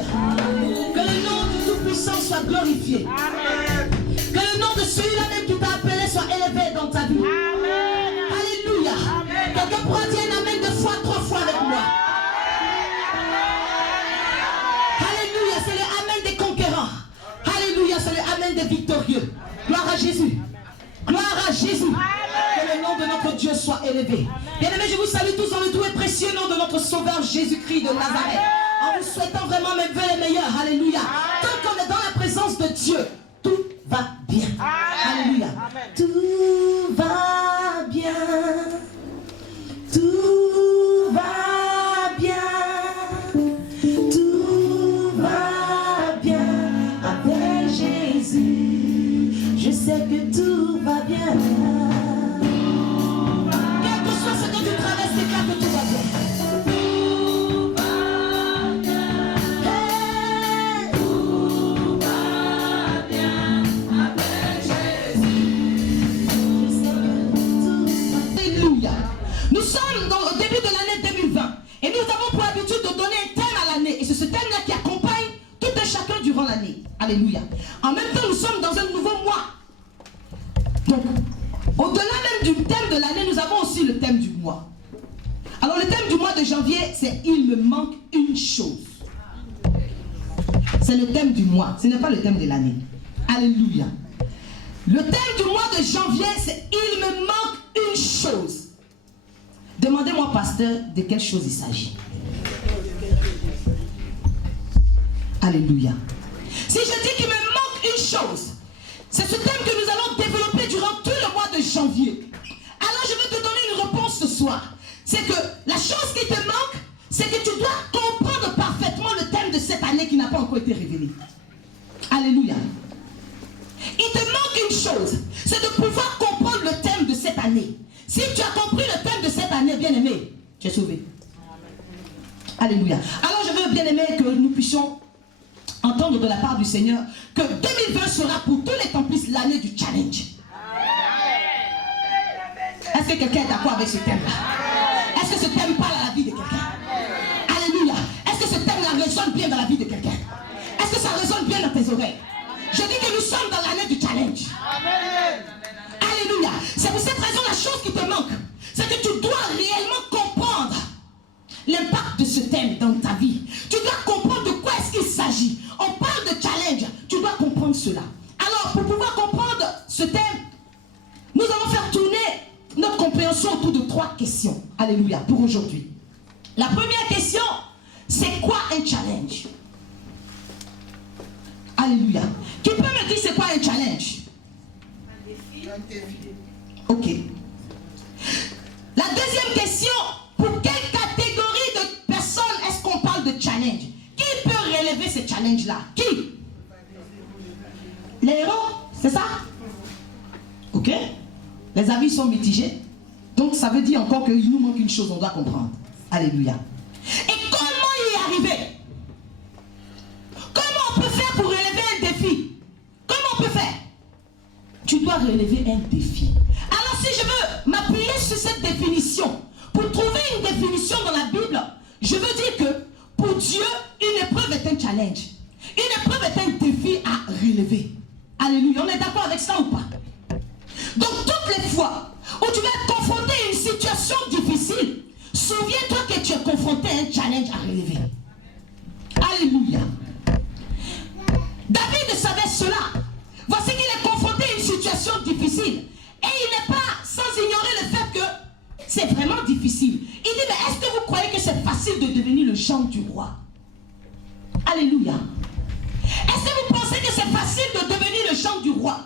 Alléluia. Que le nom du Tout-Puissant soit glorifié. Amen. Que le nom de celui-là même qui t'a appelé soit élevé dans ta vie. Amen. Alléluia. Quelqu'un pourra dire un amen 2 fois, 3 fois avec moi. Alléluia, c'est le amen des conquérants. Alléluia, c'est le amen des victorieux. Gloire à Jésus. Gloire à Jésus. Que le nom de notre Dieu soit élevé. Bien-aimés, je vous salue tous dans le doux et précieux nom de notre Sauveur Jésus-Christ de Nazareth. En vous souhaitant vraiment mes vœux les meilleurs. Alléluia. Tant qu'on est dans la présence de Dieu, tout va bien. Alléluia. Tout va bien. Tout va bien. Tout va bien avec Jésus. Je sais que tout va bien. Quel que soit ce que tu traverses, déclare que tout va bien. Tout va bien. Hey. Tout va bien avec Jésus. Je sais que tout va bien. Alléluia. Nous sommes au début de l'année 2020 et nous avons pour habitude de donner un thème à l'année. Et c'est ce thème-là qui accompagne tout un chacun durant l'année. Alléluia. En même temps, nous sommes dans un nouveau mois. Donc, au-delà même du thème de l'année, nous avons aussi le thème du mois. Alors, le thème du mois de janvier, c'est « Il me manque une chose ». C'est le thème du mois, ce n'est pas le thème de l'année. Alléluia. Le thème du mois de janvier, c'est « Il me manque une chose ». Demandez-moi, pasteur, de quelle chose il s'agit. Alléluia. Si je dis qu'il me manque une chose, c'est ce thème que nous allons développer durant tout le mois de janvier. Alors je vais te donner une réponse ce soir. C'est que la chose qui te manque, c'est que tu dois comprendre parfaitement le thème de cette année qui n'a pas encore été révélé. Alléluia. Il te manque une chose, c'est de pouvoir comprendre le thème de cette année. Si tu as compris le thème de cette année, bien-aimé, tu es sauvé. Alléluia. Alors je veux, bien-aimé, que nous puissions entendre de la part du Seigneur que 2020 sera pour tous les campus l'année du challenge. Est-ce que quelqu'un est d'accord avec ce thème-là? Est-ce que ce thème parle à la vie de quelqu'un? Alléluia. Est-ce que ce thème-là résonne bien dans la vie de quelqu'un? Est-ce que ça résonne bien dans tes oreilles? Je dis que nous sommes dans l'année du challenge. Alléluia. C'est pour cette raison la chose qui te manque, c'est que tu dois réellement comprendre l'impact de ce thème dans ta vie. Tu dois comprendre de quoi est-ce qu'il s'agit. On parle de challenge, tu dois comprendre cela. Alors, pour pouvoir comprendre ce thème, nous allons faire tourner notre compréhension autour de 3 questions. Alléluia, pour aujourd'hui. La première question, c'est quoi un challenge? Alléluia. Qui peut me dire c'est quoi un challenge? Un défi. Ok. La deuxième question, pour quelle catégorie de personnes est-ce qu'on parle de challenge? Qui peut relever ce challenge-là? Qui? Les héros? C'est ça? Ok. Les avis sont mitigés. Donc ça veut dire encore qu'il nous manque une chose, on doit comprendre. Alléluia. Et comment y arriver? Comment on peut faire pour relever un défi? Comment on peut faire? Tu dois relever un défi. Alors si je veux m'appuyer sur cette définition, pour trouver une définition dans la Bible, je veux dire que pour Dieu, une épreuve est un challenge. Une épreuve est un défi à relever. Alléluia. On est d'accord avec ça ou pas? Donc toutes les fois où tu vas être confronté à une situation difficile, souviens-toi que tu es confronté à un challenge à relever. Alléluia. David savait cela. Voici qu'il est confronté à une situation difficile. Et il n'est pas sans ignorer le fait que c'est vraiment difficile. Il dit, mais est-ce que vous croyez que c'est facile de devenir le gendre du roi? Alléluia. Est-ce que vous pensez que c'est facile de devenir le gendre du roi?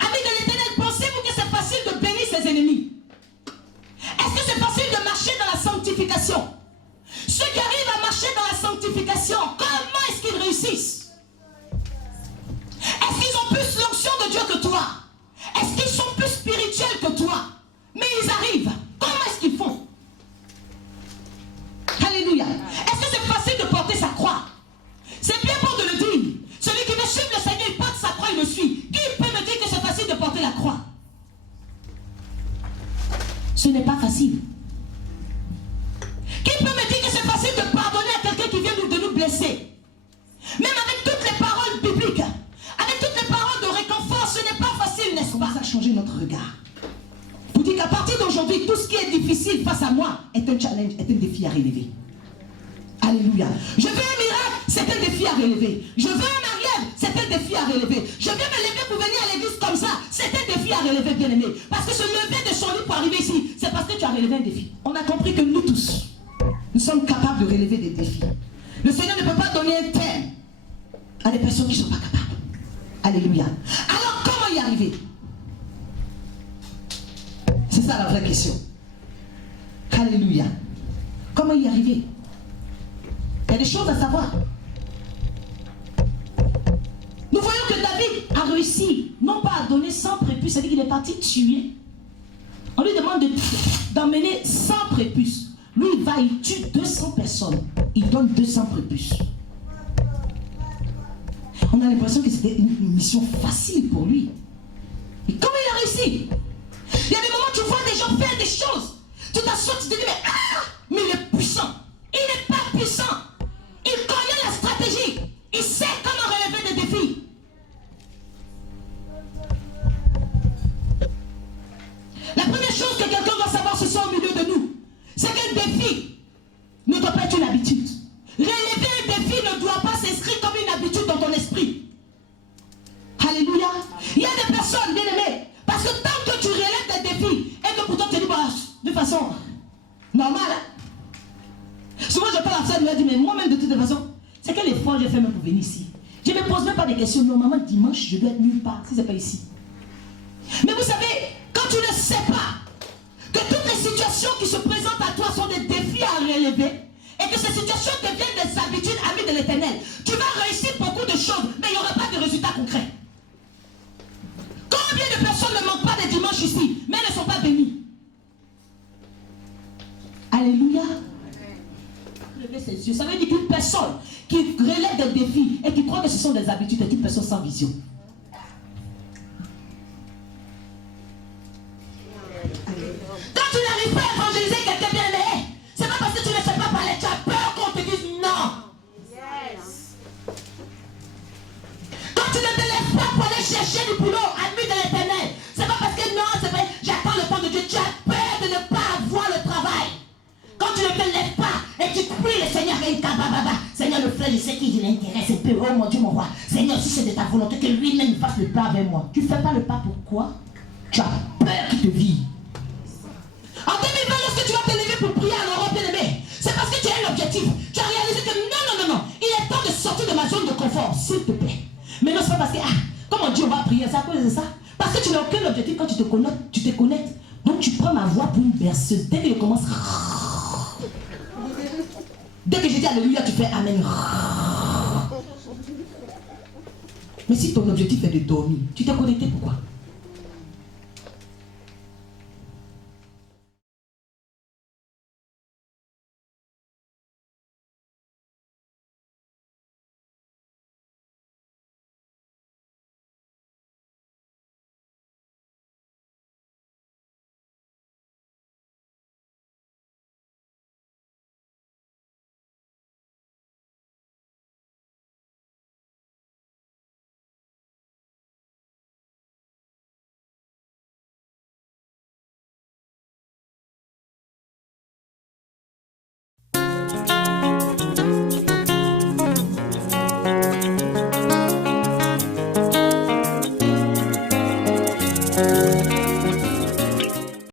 Amis de l'Éternel, pensez-vous que c'est facile de bénir ses ennemis? Est-ce que c'est facile de marcher dans la sanctification? Ceux qui arrivent à marcher dans la sanctification, comment est-ce qu'ils réussissent? Est-ce qu'ils ont plus l'onction de Dieu que toi? Est-ce qu'ils sont plus spirituels que toi? Mais ils arrivent. Comment est-ce qu'ils font? Alléluia. Est-ce que c'est facile de porter sa croix? C'est bien bon de le dire. Celui qui me suit le Seigneur, il porte sa croix, il me suit. Qui peut me dire que c'est facile de porter la croix? Ce n'est pas facile. Qui peut me dire que c'est facile de pardonner à quelqu'un qui vient de nous blesser? changer notre regard. Pour dire qu'à partir d'aujourd'hui, tout ce qui est difficile face à moi est un challenge, est un défi à relever. Alléluia. Je veux un miracle, c'est un défi à relever. Je veux un mariage, c'est un défi à relever. Je veux me lever pour venir à l'église comme ça, c'est un défi à relever, bien-aimé. Parce que se lever de son lit pour arriver ici, c'est parce que tu as relevé un défi. On a compris que nous tous, nous sommes capables de relever des défis. Le Seigneur ne peut pas donner un thème à des personnes qui ne sont pas capables. Alléluia. Alors, comment y arriver? C'est ça la vraie question. Alléluia. Comment y arriver? Il y a des choses à savoir. Nous voyons que David a réussi, non pas à donner 100 prépuces, c'est-à-dire qu'il est parti tuer. On lui demande d'emmener 100 prépuces. Lui, il va, il tue 200 personnes. Il donne 200 prépuces. On a l'impression que c'était une mission facile pour lui. Et comment il a réussi? Il y a des moments où tu vois des gens faire des choses. Tu t'assois, tu te dis, mais il est puissant. Il n'est pas puissant. Il connaît la stratégie. Il sait comment relever des défis. La première chose que quelqu'un doit savoir ce soir au milieu de nous, c'est qu'un défi ne doit pas être une habitude. Relever un défi ne doit pas s'inscrire comme une habitude dans ton esprit. Alléluia. Il y a des personnes, bien aimées, parce que tant que tu relèves des défis et que pourtant tu dis, de façon normale, souvent je parle à ça, je me dis, mais moi-même de toute façon, c'est quel effort j'ai fait même pour venir ici. Je ne me pose même pas des questions. Normalement, dimanche, je dois être nulle part, si ce n'est pas ici. Mais vous savez, quand tu ne sais pas que toutes les situations qui se présentent à toi sont des défis à relever, et que ces situations deviennent des habitudes amies de l'Éternel, tu vas réussir beaucoup de choses, mais il n'y aura pas de résultats concrets. Combien de personnes ne manquent pas des dimanches ici, mais ne sont pas bénies? Alléluia. Levez ses yeux. Ça veut dire qu'une personne qui relève des défis et qui croit que ce sont des habitudes est une personne sans vision. Quand tu n'arrives pas à évangéliser quelqu'un bien aimé, c'est pas parce que tu ne sais pas parler, tu as peur qu'on te dise non. Yes. Quand tu ne te lèves pas pour aller chercher du boulot à nuit de l'Éternel, c'est pas parce que non, c'est vrai, j'attends le temps de Dieu, tu as peur de ne pas avoir le travail. Quand tu ne te lèves pas et tu pries le Seigneur, Seigneur, le frère, je sais qu'il l'intéresse un peu, oh mon Dieu, mon roi. Seigneur, si c'est de ta volonté que lui-même fasse le pas avec moi. Tu ne fais pas le pas, pourquoi? Tu as peur qu'il te vire. En 2020, lorsque tu vas te lever pour prier à l'Europe, bien-aimé, c'est parce que tu as un objectif. Tu as réalisé que non, il est temps de sortir de ma zone de confort, s'il te plaît. Mais non, c'est pas parce que, comment Dieu va prier, c'est à cause de ça. Parce que tu n'as aucun objectif quand tu te connectes. Donc tu prends ma voix pour une berceuse. Dès que je commence, dès que je dis alléluia, tu fais amen. Mais si ton objectif est de dormir, tu t'es connecté pourquoi?